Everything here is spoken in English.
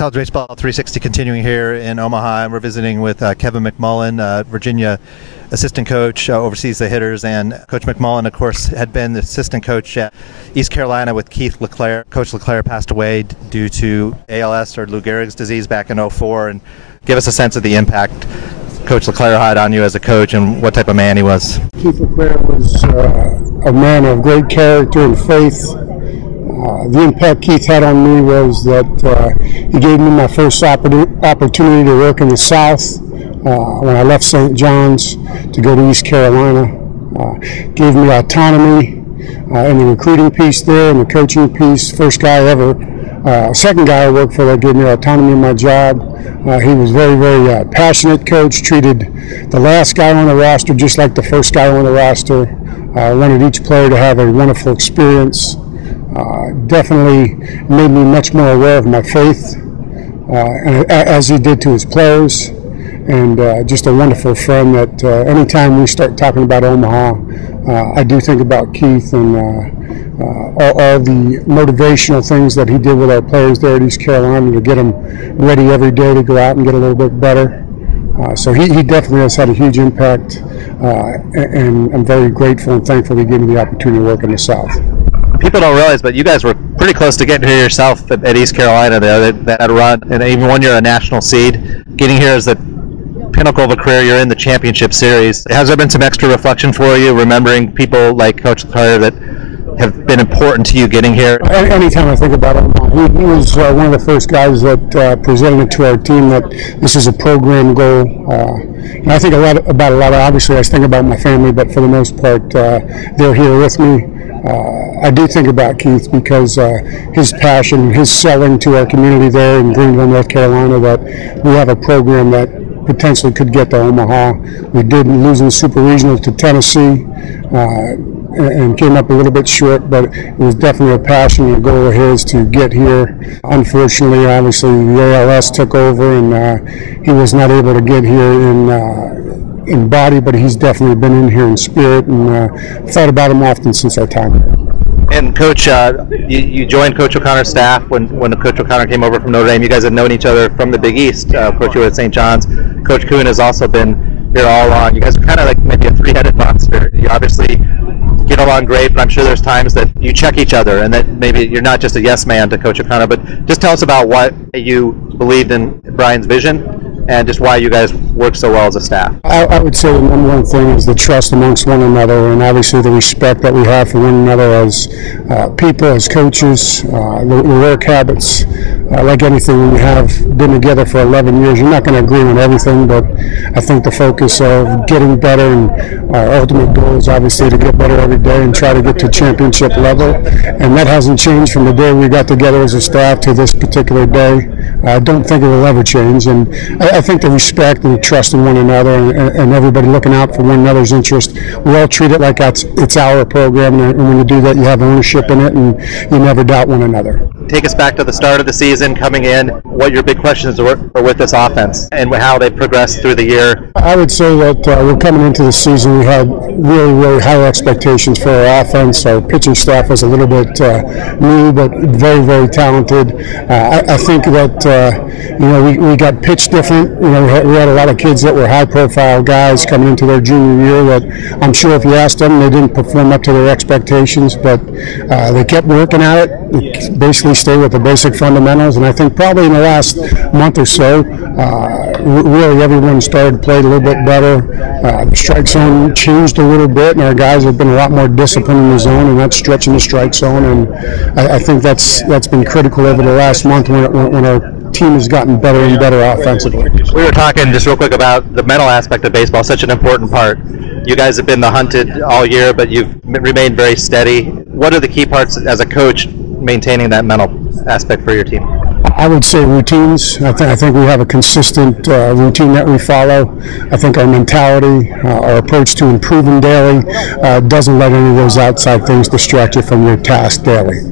College Baseball 360 continuing here in Omaha, and we're visiting with Kevin McMullan, Virginia assistant coach, oversees the hitters, and Coach McMullan, of course, had been the assistant coach at East Carolina with Keith LeClair. Coach LeClair passed away due to ALS, or Lou Gehrig's disease, back in '04, and give us a sense of the impact Coach LeClair had on you as a coach and what type of man he was. Keith LeClair was a man of great character and faith. The impact Keith had on me was that he gave me my first opportunity to work in the South when I left St. John's to go to East Carolina. Gave me autonomy in the recruiting piece there and the coaching piece. First guy ever, second guy I worked for that gave me autonomy in my job. He was very, very passionate coach, treated the last guy on the roster just like the first guy on the roster. Wanted each player to have a wonderful experience. Definitely made me much more aware of my faith, as he did to his players, and just a wonderful friend that anytime we start talking about Omaha, I do think about Keith and all the motivational things that he did with our players there at East Carolina to get them ready every day to go out and get a little bit better. So he definitely has had a huge impact, and I'm very grateful and thankful he gave me the opportunity to work in the South. People don't realize, but you guys were pretty close to getting here yourself at East Carolina there, that run, and even when you're a national seed, getting here is the pinnacle of a career. You're in the championship series. Has there been some extra reflection for you, remembering people like Coach LeClair that have been important to you getting here? Anytime I think about him, he was one of the first guys that presented it to our team that this is a program goal. And I think obviously I think about my family, but for the most part, they're here with me. I do think about Keith because his passion, his selling to our community there in Greenville, North Carolina, that we have a program that potentially could get to Omaha. We did lose in the Super Regionals to Tennessee and came up a little bit short, but it was definitely a passion and a goal of his to get here. Unfortunately, obviously, the ALS took over and he was not able to get here in body, but he's definitely been in here in spirit, and thought about him often since our time here. And Coach, you joined Coach O'Connor's staff when Coach O'Connor came over from Notre Dame. You guys have known each other from the Big East. Of course, you were at St. John's. Coach Kuhn has also been here all along. You guys are kind of like maybe a three-headed monster. You obviously get along great, but I'm sure there's times that you check each other and that maybe you're not just a yes man to Coach O'Connor. But just tell us about what you believed in Brian's vision and just why you guys work so well as a staff. I would say the number one thing is the trust amongst one another, and obviously the respect that we have for one another as people, as coaches, the work habits. Like anything, when you have been together for 11 years, you're not going to agree on everything, but I think the focus of getting better, and our ultimate goal is obviously to get better every day and try to get to championship level, and that hasn't changed from the day we got together as a staff to this particular day. I don't think it will ever change, and I think the respect and the trust in one another and everybody looking out for one another's interest, we all treat it like it's our program, and when you do that, you have ownership in it, and you never doubt one another. Take us back to the start of the season, coming in, what your big questions are with this offense and how they progressed through the year. I would say that we're coming into the season, we had really, really high expectations for our offense. Our pitching staff was a little bit new, but very, very talented. I think that we got pitched different. We had a lot of kids that were high-profile guys coming into their junior year that I'm sure if you asked them, they didn't perform up to their expectations, but they kept working at it. They basically stay with the basic fundamentals, and I think probably in the last month or so, really everyone started to play a little bit better. The strike zone changed a little bit, and our guys have been a lot more disciplined in the zone and not stretching the strike zone, and I think that's been critical over the last month when our team has gotten better and better offensively. We were talking just real quick about the mental aspect of baseball, such an important part. You guys have been the hunted all year, but you've remained very steady. What are the key parts as a coach maintaining that mental aspect for your team? I would say routines. I think we have a consistent routine that we follow. I think our mentality, our approach to improving daily doesn't let any of those outside things distract you from your task daily.